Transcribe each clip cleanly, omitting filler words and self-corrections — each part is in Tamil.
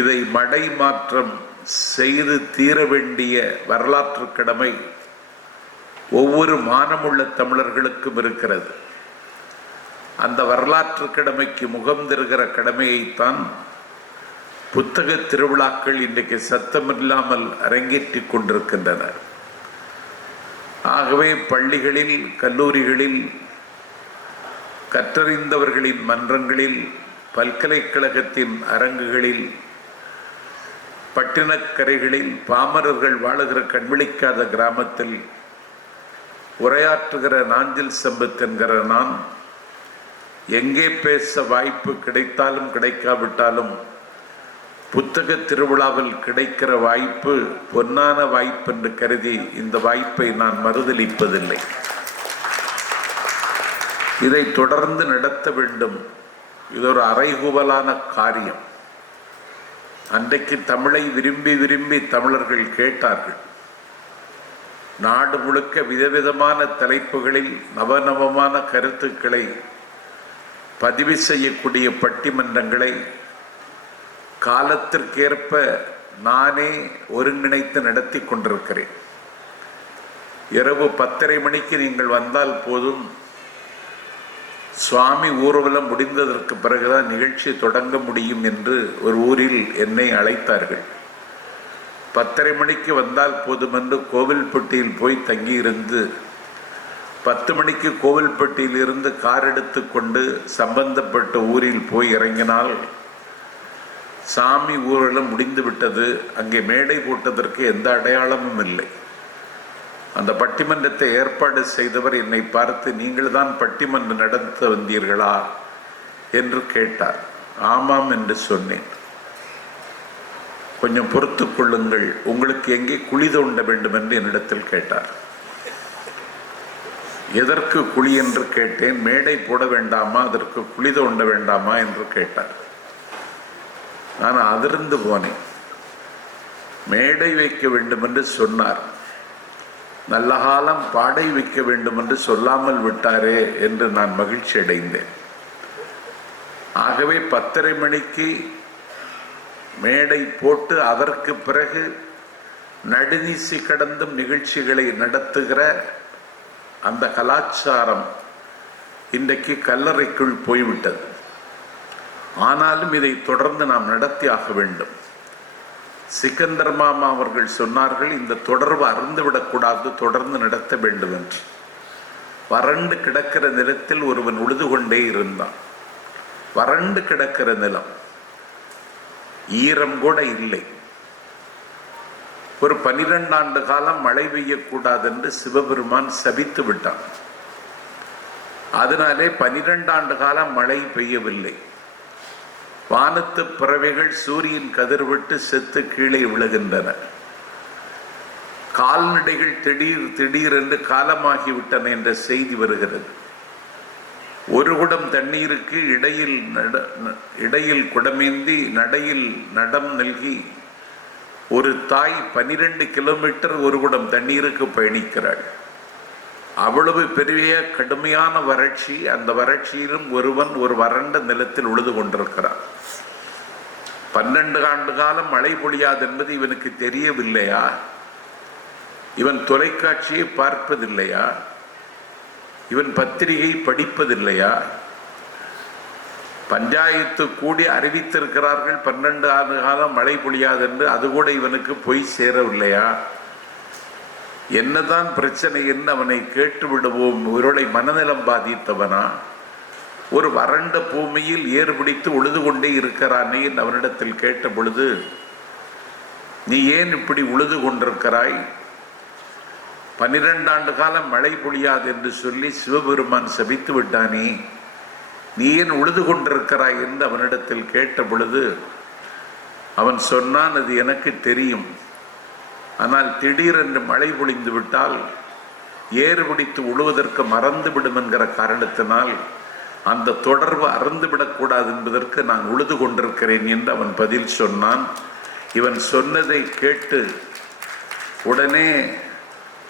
இதை மடை மாற்றம் செய்து தீர வேண்டிய வரலாற்று கடமை ஒவ்வொரு மானமுள்ள தமிழர்களுக்கும் இருக்கிறது. அந்த வரலாற்று கடமைக்கு முகம் தருகிற கடமையைத்தான் புத்தக திருவிழாக்கள் இன்றைக்கு சத்தமில்லாமல் அரங்கேற்றிக் கொண்டிருக்கின்றன. ஆகவே பள்ளிகளில், கல்லூரிகளில், கற்றறிந்தவர்களின் மன்றங்களில், பல்கலைக்கழகத்தின் அரங்குகளில், பட்டினக்கரைகளில், பாமரர்கள் வாழுகிற கண்விழிக்காத கிராமத்தில் உரையாற்றுகிற நாஞ்சில் சம்பத் என்கிற நான் எங்கே பேச வாய்ப்பு கிடைத்தாலும் கிடைக்காவிட்டாலும் புத்தக திருவிழாவில் கிடைக்கிற வாய்ப்பு பொன்னான வாய்ப்பு என்று கருதி இந்த வாய்ப்பை நான் மறுதலிப்பதில்லை. இதை தொடர்ந்து நடத்த வேண்டும். இது ஒரு அறைகூவலான காரியம். அன்றைக்கு தமிழை விரும்பி விரும்பி தமிழர்கள் கேட்டார்கள். நாடு முழுக்க விதவிதமான தலைப்புகளில் நவநவமான கருத்துக்களை பதிவு செய்யக்கூடிய பட்டிமன்றங்களை காலத்திற்கேற்ப நானே ஒருங்கிணைத்து நடத்தி கொண்டிருக்கிறேன். இரவு 10:30 மணிக்கு நீங்கள் வந்தால் போதும், சுவாமி ஊர்வலம் முடிந்ததற்கு பிறகுதான் நிகழ்ச்சி தொடங்க முடியும் என்று ஒரு ஊரில் என்னை அழைத்தார்கள். 10:30 மணிக்கு வந்தால் போதும் என்று கோவில்பட்டியில் போய் தங்கியிருந்து 10 மணிக்கு கோவில்பட்டியில் இருந்து கார் எடுத்து கொண்டு சம்பந்தப்பட்ட ஊரில் போய் இறங்கினால் சாமி ஊர்வலம் முடிந்து விட்டது. அங்கே மேடை போட்டதற்கு எந்த அடையாளமும் இல்லை. அந்த பட்டிமன்றத்தை ஏற்பாடு செய்தவர் என்னை பார்த்து, நீங்கள் தான் பட்டிமன்றம் நடத்த வந்தீர்களா என்று கேட்டார். ஆமாம் என்று சொன்னேன். கொஞ்சம் பொறுத்து கொள்ளுங்கள், உங்களுக்கு எங்கே குழி தோண்ட வேண்டும் என்று என்னிடத்தில் கேட்டார். எதற்கு குழி என்று கேட்டேன். மேடை போட வேண்டாமா, அதற்கு குழி தோண்ட வேண்டாமா என்று கேட்டார். நான் அதிர்ந்து போனேன். மேடை வைக்க வேண்டும் என்று சொன்னார். நல்ல காலம் பாடை வைக்க வேண்டும் என்று சொல்லாமல் விட்டாரே என்று நான் மகிழ்ச்சி அடைந்தேன். ஆகவே 10:30 மணிக்கு மேடை போட்டு அதற்கு பிறகு நடுநீசி கடந்தும் நிகழ்ச்சிகளை நடத்துகிற அந்த கலாச்சாரம் இன்றைக்கு கல்லறைக்குள் போய்விட்டது. ஆனாலும் இதை தொடர்ந்து நாம் நடத்தி ஆக வேண்டும். சிக்கந்தர் மாமா அவர்கள் சொன்னார்கள், இந்த தொடர்பு அறுந்துவிடக்கூடாது, தொடர்ந்து நடத்த வேண்டும் என்று. வறண்டு கிடக்கிற நிலத்தில் ஒருவன் உழுது கொண்டே இருந்தான். வறண்டு கிடக்கிற நிலம், ஈரம் கூட இல்லை. ஒரு 12 ஆண்டு காலம் மழை பெய்யக்கூடாது என்று சிவபெருமான் சபித்து விட்டான். அதனாலே 12 ஆண்டு காலம் மழை பெய்யவில்லை. வானத்து பறவைகள் சூரியன் கதிர்விட்டு செத்து கீழே விழுகின்றன. கால்நடைகள் திடீர் என்று காலமாகிவிட்டன என்ற செய்தி வருகிறது. ஒரு குடம் தண்ணீருக்கு இடையில் குடமேந்தி நடையில் நடம் நல்கி ஒரு தாய் 12 கிலோமீட்டர் ஒரு குடம் தண்ணீருக்கு பயணிக்கிறாள். அவ்வளவு பெரிய கடுமையான வறட்சி. அந்த வறட்சியிலும் ஒருவன் ஒரு வறண்ட நிலத்தில் உழுது கொண்டிருக்கிறான். 12 ஆண்டு காலம் மழை பொழியாது என்பது இவனுக்கு தெரியவில்லையா? இவன் தொலைக்காட்சியை பார்ப்பதில்லையா? இவன் பத்திரிகை படிப்பதில்லையா? பஞ்சாயத்து கூடி அறிவித்திருக்கிறார்கள் 12 ஆண்டு காலம் மழை பொழியாது என்று, அது கூட இவனுக்கு போய் சேரவில்லையா? என்னதான் பிரச்சனை என்று அவனை கேட்டு விடுவோம். இவருடைய மனநலம் பாதித்தவனா? ஒரு வறண்ட பூமியில் ஏறு பிடித்து உழுது கொண்டே இருக்கிறானே என்று அவனிடத்தில் கேட்ட பொழுது, நீ ஏன் இப்படி உழுது கொண்டிருக்கிறாய்? 12 ஆண்டு காலம் மழை பொழியாது என்று சொல்லி சிவபெருமான் சபித்து விட்டானே, நீ ஏன் உழுது கொண்டிருக்கிறாய் என்று அவனிடத்தில் கேட்ட பொழுது அவன் சொன்னான், அது எனக்கு தெரியும். ஆனால் திடீரென்று மழை பொழிந்து விட்டால் ஏறு பிடித்து உழுவதற்கு மறந்துவிடும் என்கிற காரணத்தினால் அந்த தொடர்பு அறந்துவிடக்கூடாது என்பதற்கு நான் உழுது கொண்டிருக்கிறேன் என்று அவன் பதில் சொன்னான். இவன் சொன்னதை கேட்டு உடனே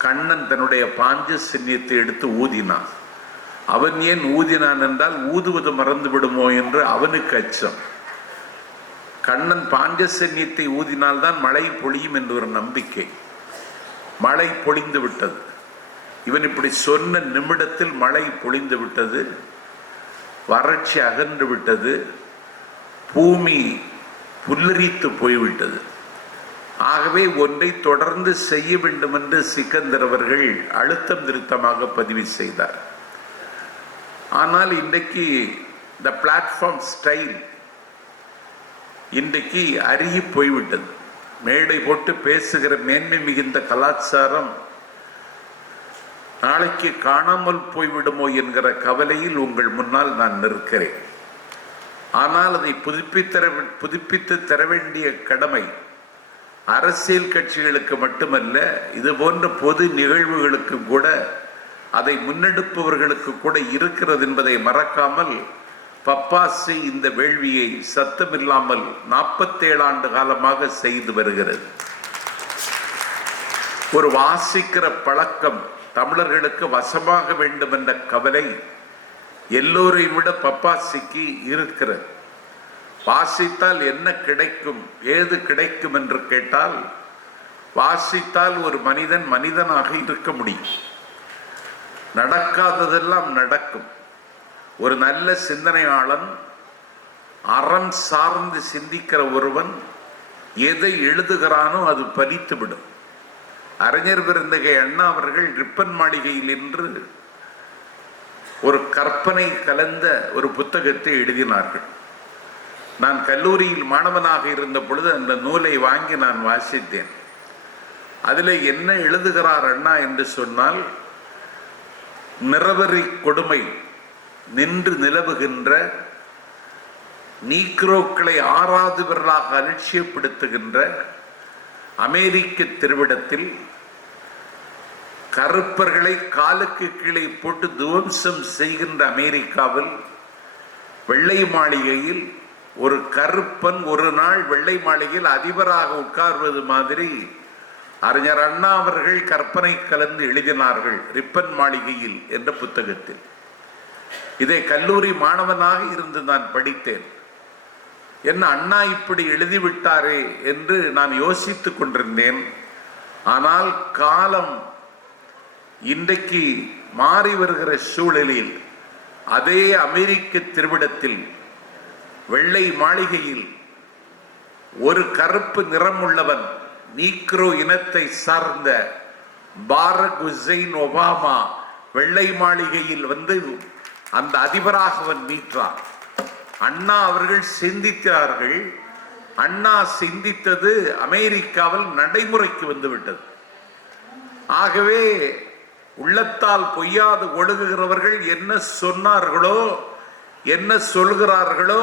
கண்ணன் தன்னுடைய பாஞ்ச சின்னியத்தை எடுத்து ஊதினான். அவன் ஏன் ஊதினான் என்றால் ஊதுவது மறந்து விடுமோ என்று அவனுக்கு அச்சம். கண்ணன் பாஞ்சசன்யத்தை ஊதினால்தான் மழை பொழியும் என்று ஒரு நம்பிக்கை. மழை பொழிந்து விட்டது. இவன் இப்படி சொன்ன நிமிடத்தில் மழை பொழிந்து விட்டது. வறட்சி அகன்று விட்டது. பூமி புல்லரித்து போய்விட்டது. ஆகவே ஒன்றை தொடர்ந்து செய்ய வேண்டும் என்று சிக்கந்தர் அவர்கள் அழுத்தம் திருத்தமாக பதிவு செய்தார். ஆனால் இன்றைக்கு இந்த பிளாட்ஃபார்ம் ஸ்டைல் இன்றைக்கு அருகி போய்விட்டது. மேடை போட்டு பேசுகிற மேன்மை மிகுந்த கலாச்சாரம் நாளைக்கு காணாமல் போய்விடுமோ என்கிற கவலையில் உங்கள் முன்னால் நான் நிற்கிறேன். ஆனால் அதை புதுப்பித்து தர வேண்டிய கடமை அரசியல் கட்சிகளுக்கு மட்டுமல்ல, இது போன்ற பொது நிகழ்வுகளுக்கு கூட, அதை முன்னெடுப்பவர்களுக்கு கூட இருக்கிறது என்பதை மறக்காமல் பப்பாசி இந்த வேள்வியை சத்தமில்லாமல் 47 ஆண்டு காலமாக செய்து வருகிறது. ஒரு வாசிக்கிற பழக்கம் தமிழர்களுக்கு வசமாக வேண்டும் என்ற கவலை எல்லோரையும் விட பப்பாசிக்கு இருக்கிறது. வாசித்தால் என்ன கிடைக்கும், ஏது கிடைக்கும் என்று கேட்டால், வாசித்தால் ஒரு மனிதன் மனிதனாக இருக்க முடியும். நடக்காததெல்லாம் நடக்கும். ஒரு நல்ல சிந்தனையாளன், அறம் சார்ந்து சிந்திக்கிற ஒருவன் எதை எழுதுகிறானோ அது பலித்துவிடும். அறிஞர் பெருந்தகை அண்ணா அவர்கள் ரிப்பன் மாளிகையில் இன்று ஒரு கற்பனை கலந்த ஒரு புத்தகத்தை எழுதினார்கள். நான் கல்லூரியில் மாணவனாக இருந்த பொழுது அந்த நூலை வாங்கி நான் வாசித்தேன். அதில் என்ன எழுதுகிறார் அண்ணா என்று சொன்னால், நிறவெறி கொடுமை நின்று நிலவுகின்ற நீக்ரோக்களை ஆறாதவர்களாக அலட்சியப்படுத்துகின்ற அமெரிக்க திருவிடத்தில் கருப்பர்களை காலுக்கு கீழே போட்டு துவம்சம் செய்கின்ற அமெரிக்காவில் வெள்ளை மாளிகையில் ஒரு கருப்பன் ஒரு நாள் வெள்ளை மாளிகையில் அதிபராக உட்கார்வது மாதிரி அறிஞர் அண்ணா அவர்கள் கற்பனை கலந்து எழுதினார்கள் ரிப்பன் மாளிகையில் என்ற புத்தகத்தில். இதை கல்லூரி மாணவனாக இருந்து நான் படித்தேன். என்ன அண்ணா இப்படி எழுதிவிட்டாரே என்று நான் யோசித்துக் கொண்டிருந்தேன். ஆனால் காலம் இன்றைக்கு மாறி வருகிற சூழலில் அதே அமெரிக்க திருவிடத்தில் வெள்ளை மாளிகையில் ஒரு கருப்பு நிறமுள்ளவன், நீக்ரோ இனத்தை சார்ந்த பாரக் ஹுசைன் ஒபாமா வெள்ளை மாளிகையில் வந்து அந்த அதிபராக அவன் மீட்டான். அண்ணா அவர்கள் சிந்தித்தார்கள். அண்ணா சிந்தித்தது அமெரிக்காவில் நடைமுறைக்கு வந்துவிட்டது. ஆகவே உள்ளத்தால் பொய்யாது ஒழுகுகிறவர்கள் என்ன சொன்னார்களோ, என்ன சொல்கிறார்களோ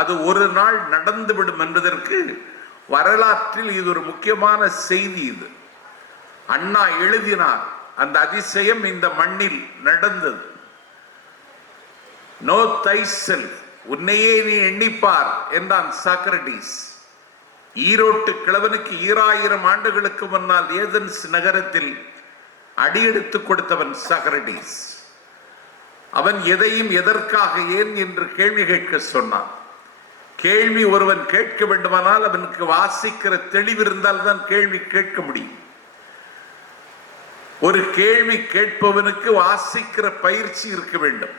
அது ஒரு நாள் நடந்துவிடும் என்பதற்கு வரலாற்றில் இது ஒரு முக்கியமான செய்தி. இது அண்ணா எழுதினார். அந்த அதிசயம் இந்த மண்ணில் நடந்தது. நோ தைசெல்ஃப், உன்னையே நீ எண்ணிப்பார் என்றான் சாக்ரடீஸ். ஈரோட்டு கிழவனுக்கு 2000 ஆண்டுகளுக்கு முன்னால் ஏதென்ஸ் நகரத்தில் அடியெடுத்து கொடுத்தவன் சாக்ரடீஸ். அவன் எதையும் எதற்காக ஏன் என்று கேள்வி கேட்க சொன்னான். கேள்வி ஒருவன் கேட்க வேண்டுமானால் அவனுக்கு வாசிக்கிற தெளிவு இருந்தால் தான் கேள்வி கேட்க முடியும். ஒரு கேள்வி கேட்பவனுக்கு வாசிக்கிற பயிற்சி இருக்க வேண்டும்.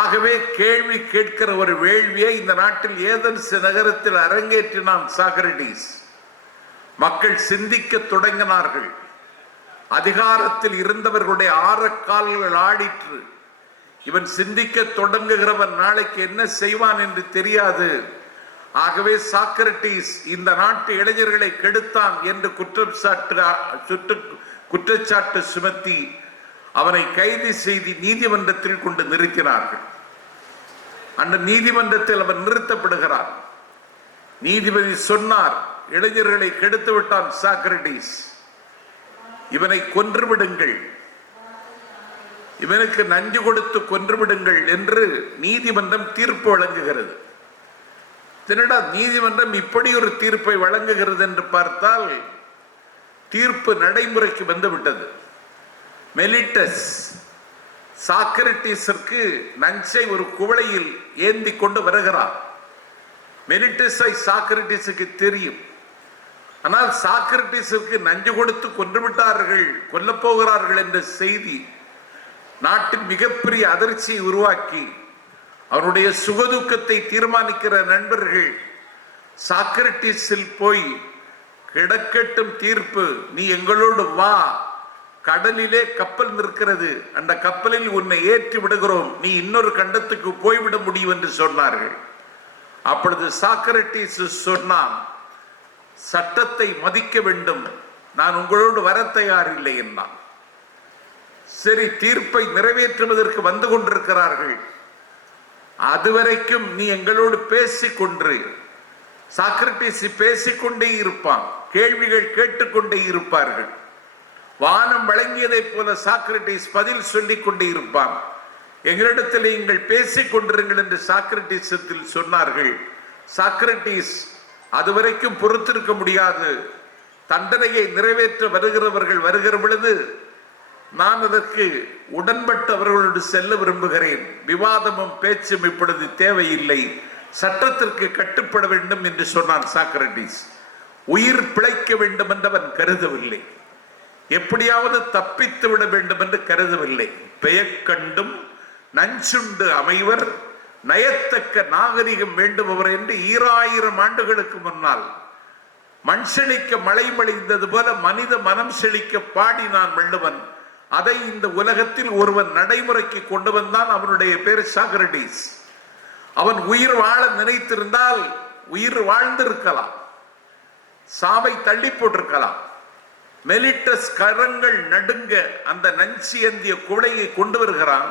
ஆகவே கேள்வி கேட்கிற ஒரு வேள்வியை இந்த நாட்டில் ஏதென்ஸ் நகரத்தில் அரங்கேற்றினான் சாக்ரடீஸ். மக்கள் சிந்திக்க தொடங்கினார்கள். அதிகாரத்தில் இருந்தவர்களுடைய ஆரக்கால்கள் ஆடிற்று. இவன் சிந்திக்க தொடங்குகிறவன் நாளைக்கு என்ன செய்வான் என்று தெரியாது. ஆகவே சாக்ரடீஸ் இந்த நாட்டு இளைஞர்களை கெடுத்தான் என்று குற்றச்சாட்டு சுமத்தி அவனை கைது செய்து நீதிமன்றத்தில் கொண்டு நிறுத்தினார்கள். அந்த நீதிமன்றத்தில் அவன் நிறுத்தப்படுகிறான். நீதிபதி சொன்னார், இளைஞர்களை கெடுத்து விட்டான் சாக்ரடீஸ், இவனை கொன்றுவிடுங்கள், இவனுக்கு நஞ்சு கொடுத்து கொன்றுவிடுங்கள் என்று நீதிமன்றம் தீர்ப்பு வழங்குகிறது. என்னடா நீதிமன்றம் இப்படி ஒரு தீர்ப்பை வழங்குகிறது என்று பார்த்தால் தீர்ப்பு நடைமுறைக்கு வந்துவிட்டது. மெலிட்டஸ் சாக்ரடீஸிற்கு நஞ்சை ஒரு குவளையில் ஏந்தி கொண்டு வருகிறார். மெலிட்டஸை சாக்ரட்டிஸுக்கு தெரியும். ஆனால் சாக்ரட்டிஸுக்கு நஞ்சு கொடுத்து கொன்றுவிட்டார்கள், கொல்லப் போகிறார்கள் என்ற செய்தி நாட்டில் மிகப்பெரிய அதிர்ச்சியை உருவாக்கி அவருடைய சுகதுக்கத்தை தீர்மானிக்கிற நண்பர்கள் சாக்ரட்டிஸில் போய் கிடக்கட்டும் தீர்ப்பு, நீ எங்களோடு வா, கடலிலே கப்பல் நிற்கிறது, அந்த கப்பலில் உன்னை ஏற்றி விடுகிறோம், நீ இன்னொரு கண்டத்துக்கு போய்விட முடியும் என்று சொன்னார்கள். அப்பொழுது சாக்ரட்டிஸ் சொன்னான், சட்டத்தை மதிக்க வேண்டும், நான் உங்களோடு வர தயாரில்லை என்றான். சரி, தீர்ப்பை நிறைவேற்றுவதற்கு வந்து கொண்டிருக்கிறார்கள், அதுவரைக்கும் நீ எங்களோடு பேசிக்கொண்டு. சாக்ரட்டிஸ் பேசிக்கொண்டே இருப்பான், கேள்விகள் கேட்டுக்கொண்டே இருப்பார்கள். வானம் வழங்கியதை போல சாக்ரட்டிஸ் பதில் சொல்லிக் கொண்டே இருப்பான். எங்களிடத்தில் நீங்கள் பேசிக் கொண்டிருங்கள் என்று சாக்ரட்டிஸத்தில் சொன்னார்கள். சாக்ரட்டிஸ் அதுவரைக்கும் பொறுத்திருக்க முடியாது, தண்டனையை நிறைவேற்ற வருகிறவர்கள் வருகிற பொழுது நான் அதற்கு உடன்பட்டு அவர்களோடு செல்ல விரும்புகிறேன், விவாதமும் பேச்சும் இப்பொழுது தேவையில்லை, சட்டத்திற்கு கட்டுப்பட வேண்டும் என்று சொன்னான் சாக்ரட்டிஸ். உயிர் பிழைக்க வேண்டும் என்று அவன் கருதவில்லை, எப்படியாவது தப்பித்து விட வேண்டும் என்று கருதவில்லை. பெயக்கண்டும் நஞ்சுண்டு அமைவர் நயத்தக்க நாகரிகம் வேண்டுபவர் என்று 2000 ஆண்டுகளுக்கு முன்னால் மண் செழிக்க மழை பொழிந்தது போல மனித மனம் செழிக்க பாடினான் வள்ளுவன். அதை இந்த உலகத்தில் ஒருவன் நடைமுறைக்கு கொண்டு வந்தான், அவனுடைய பேர் சாக்ரட்டிஸ். அவன் உயிர் வாழ நினைத்திருந்தால் உயிர் வாழ்ந்திருக்கலாம், சாவை தள்ளி போட்டிருக்கலாம். மெலிட்டஸ் கரங்கள் நடுங்க அந்த நஞ்சியந்திய குடையை கொண்டு வருகிறான்.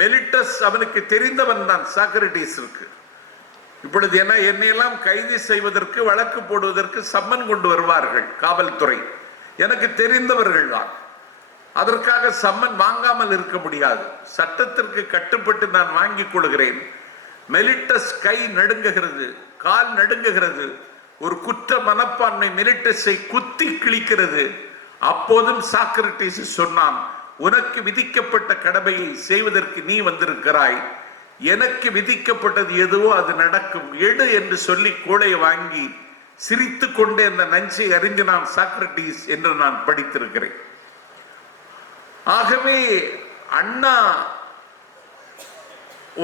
மெலிட்டஸ் அவனுக்கு தெரிந்தவன் தான் சாக்ரட்டிஸிற்கு. இப்பொழுது என்னையெல்லாம் கைது செய்வதற்கு, வழக்கு போடுவதற்கு சம்மன் கொண்டு வருவார்கள் காவல்துறை, எனக்கு தெரிந்தவர்கள் தான். அதற்காக சம்மன் வாங்காமல் இருக்க முடியாது, சட்டத்திற்கு கட்டுப்பட்டு நான் வாங்கிக் கொள்கிறேன். மெலிட்டஸ் கை நடுங்குகிறது, கால் நடுங்குகிறது, ஒரு குற்ற மனப்பான்மை மெலிட்டஸை குத்தி கிழிக்கிறது. அப்போதும் சாக்ரட்டிஸ் சொன்னான், உனக்கு விதிக்கப்பட்ட கடமையை செய்வதற்கு நீ வந்திருக்கிறாய், எனக்கு விதிக்கப்பட்டது எதுவோ அது நடக்கும், எடு என்று சொல்லி கோலையை வாங்கி சிரித்து கொண்டே அந்த நஞ்சை அறிந்தினான் சாக்ரட்டிஸ் என்று நான் படித்திருக்கிறேன். ஆகவே அண்ணா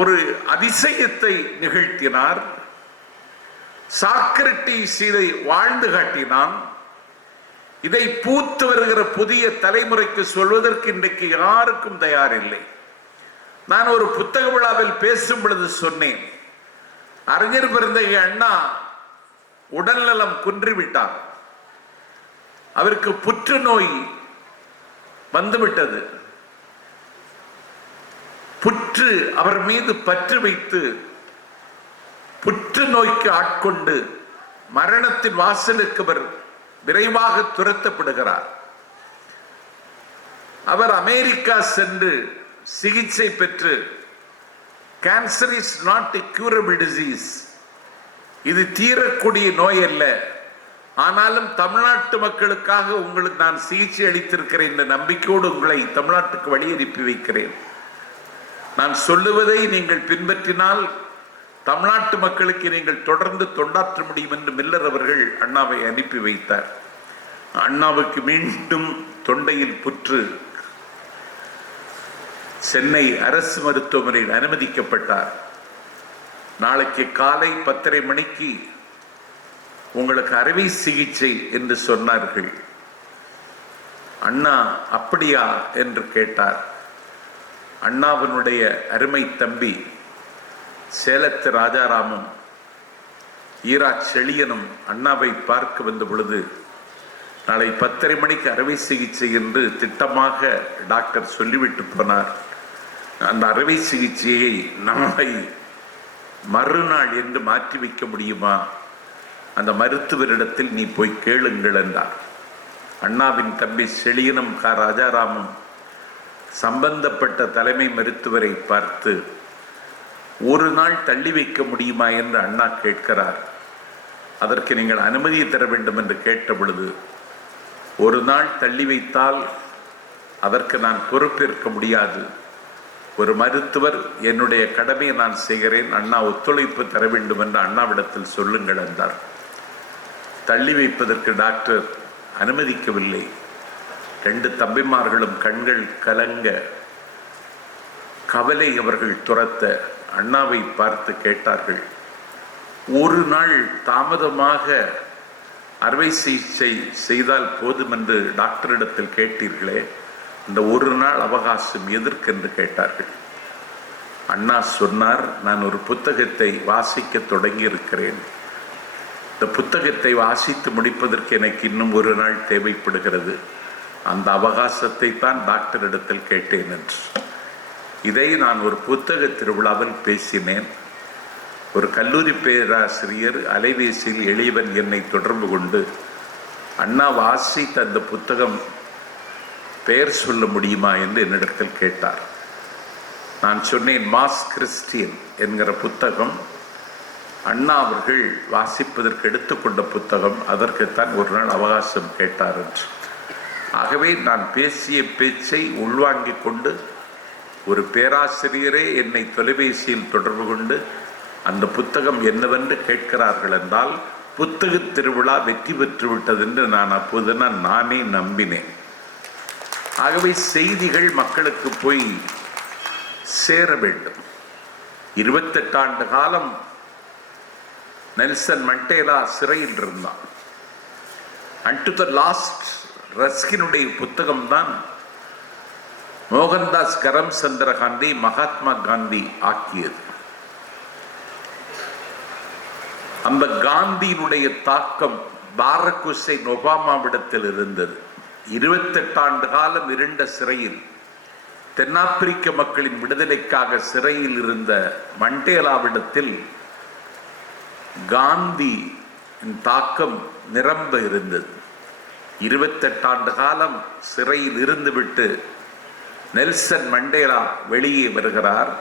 ஒரு அதிசயத்தை நிகழ்த்தினார். சாக்ரட்டிஸ் இதை வாழ்ந்து காட்டினான். இதை பூத்து வருகிற புதிய தலைமுறைக்கு சொல்வதற்கு இன்றைக்கு யாருக்கும் தயாரில்லை. நான் ஒரு புத்தக விழாவில் பேசும் பொழுது சொன்னேன், அறிஞர் பெருந்தகை அண்ணா உடல்நலம் குன்றிவிட்டார், அவருக்கு புற்றுநோய் வந்துவிட்டது. புற்று அவர் மீது பற்று வைத்து புற்றுநோய்க்கு ஆட்கொண்டு மரணத்தின் வாசலுக்கு அவர் விரைவாக துரத்தப்படுகிறார். அவர் அமெரிக்கா சென்று சிகிச்சை பெற்று, cancer is not a curable disease, இது தீரக்கூடிய நோய் அல்ல, ஆனாலும் தமிழ்நாட்டு மக்களுக்காக உங்களுக்கு நான் சிகிச்சை அளித்திருக்கிறேன் என்ற நம்பிக்கையோடு உங்களை தமிழ்நாட்டுக்கு வழி அனுப்பி வைக்கிறேன். நான் சொல்லுவதை நீங்கள் பின்பற்றினால் தமிழ்நாட்டு மக்களுக்கு நீங்கள் தொடர்ந்து தொண்டாற்ற முடியும் என்று மில்லர் அவர்கள் அண்ணாவை அனுப்பி வைத்தார். அண்ணாவுக்கு மீண்டும் தொண்டையில் புற்று, சென்னை அரசு மருத்துவமனையில் அனுமதிக்கப்பட்டார். நாளைக்கு காலை 10:30 மணிக்கு உங்களுக்கு அறுவை சிகிச்சை என்று சொன்னார்கள். அண்ணா அப்படியா என்று கேட்டார். அண்ணாவினுடைய அருமை தம்பி சேலத்து ராஜாராமும் ஈரா செழியனும் அண்ணாவை பார்க்க வந்த பொழுது, நாளை 10:30 மணிக்கு அறுவை சிகிச்சை என்று திட்டமாக டாக்டர் சொல்லிவிட்டு போனார். அந்த அறுவை சிகிச்சையை நாளை மறுநாள் என்று மாற்றி வைக்க முடியுமா, அந்த மருத்துவரிடத்தில் நீ போய் கேளுங்கள் என்றார். அண்ணாவின் தம்பி செழியனும் ராஜாராமும் சம்பந்தப்பட்ட தலைமை மருத்துவரை பார்த்து, ஒரு நாள் தள்ளி வைக்க முடியுமா என்று அண்ணா கேட்கிறார். அதற்கு நீங்கள் அனுமதி தர வேண்டும் என்று கேட்ட பொழுது, ஒரு நாள் தள்ளி வைத்தால் அதற்கு நான் பொறுப்பேற்க முடியாது, ஒரு மருத்துவர் என்னுடைய கடமையை நான் செய்கிறேன், அண்ணா ஒத்துழைப்பு தர வேண்டும் என்று அண்ணாவிடத்தில் சொல்லுங்கள் என்றார். தள்ளி வைப்பதற்கு டாக்டர் அனுமதிக்கவில்லை. 2 தம்பிமார்களும் கண்கள் கலங்க, கவலை அவர்கள் துரத்த அண்ணாவை பார்த்து கேட்டார்கள், ஒரு நாள் தாமதமாக அறுவை சிகிச்சை செய்தால் போதும் என்று டாக்டரிடத்தில் கேட்டீர்களே, இந்த ஒரு நாள் அவகாசம் எதற்கென்று கேட்டார்கள். அண்ணா சொன்னார், நான் ஒரு புத்தகத்தை வாசிக்க தொடங்கி இருக்கிறேன். இந்த புத்தகத்தை வாசித்து முடிப்பதற்கு எனக்கு இன்னும் ஒரு நாள் தேவைப்படுகிறது. அந்த அவகாசத்தை தான் டாக்டரிடத்தில் கேட்டேன் என்று. இதை நான் ஒரு புத்தக திருவிழாவில் பேசினேன். ஒரு கல்லூரி பேராசிரியர் அலைபேசியில் எளியவன் என்னை தொடர்பு கொண்டு, அண்ணா வாசித்த அந்த புத்தகம் பெயர் சொல்ல முடியுமா என்று என்னிடத்தில் கேட்டார். நான் சொன்னேன், மாஸ் கிறிஸ்டியன் என்கிற புத்தகம் அண்ணா அவர்கள் வாசிப்பதற்கு எடுத்துக்கொண்ட புத்தகம், அதற்குத்தான் ஒரு நாள் அவகாசம் கேட்டார் என்று. ஆகவே நான் பேசிய பேச்சை உள்வாங்கிக் கொண்டு ஒரு பேராசிரியரே என்னை தொலைபேசியில் தொடர்பு கொண்டு அந்த புத்தகம் என்னவென்று கேட்கிறார்கள் என்றால், புத்தக திருவிழா வெற்றி பெற்று விட்டது என்று நான் அப்போதுதான் நானே நம்பினேன். ஆகவே செய்திகள் மக்களுக்கு போய் சேர வேண்டும். 28 ஆண்டு காலம் நெல்சன் மண்டேலா சிறையில் இருந்தான். அண்ட் டு த லாஸ்ட் ரஸ்கினுடைய புத்தகம் தான் மோகன்தாஸ் கரம்சந்திர காந்தி மகாத்மா காந்தி ஆக்கியது. அந்த காந்தியினுடைய தாக்கம் பாரக் ஹுசைன் ஒபாமாவிடத்தில் இருந்தது. 28 ஆண்டு காலம் இருண்ட சிறையில் தென்னாப்பிரிக்க மக்களின் விடுதலைக்காக சிறையில் இருந்த மண்டேலாவிடத்தில் காந்தி தாக்கம் நிரம்ப இருந்தது. 28 ஆண்டு காலம் சிறையில் இருந்துவிட்டு நெல்சன் மண்டேலா வெளியே வருகிறார்.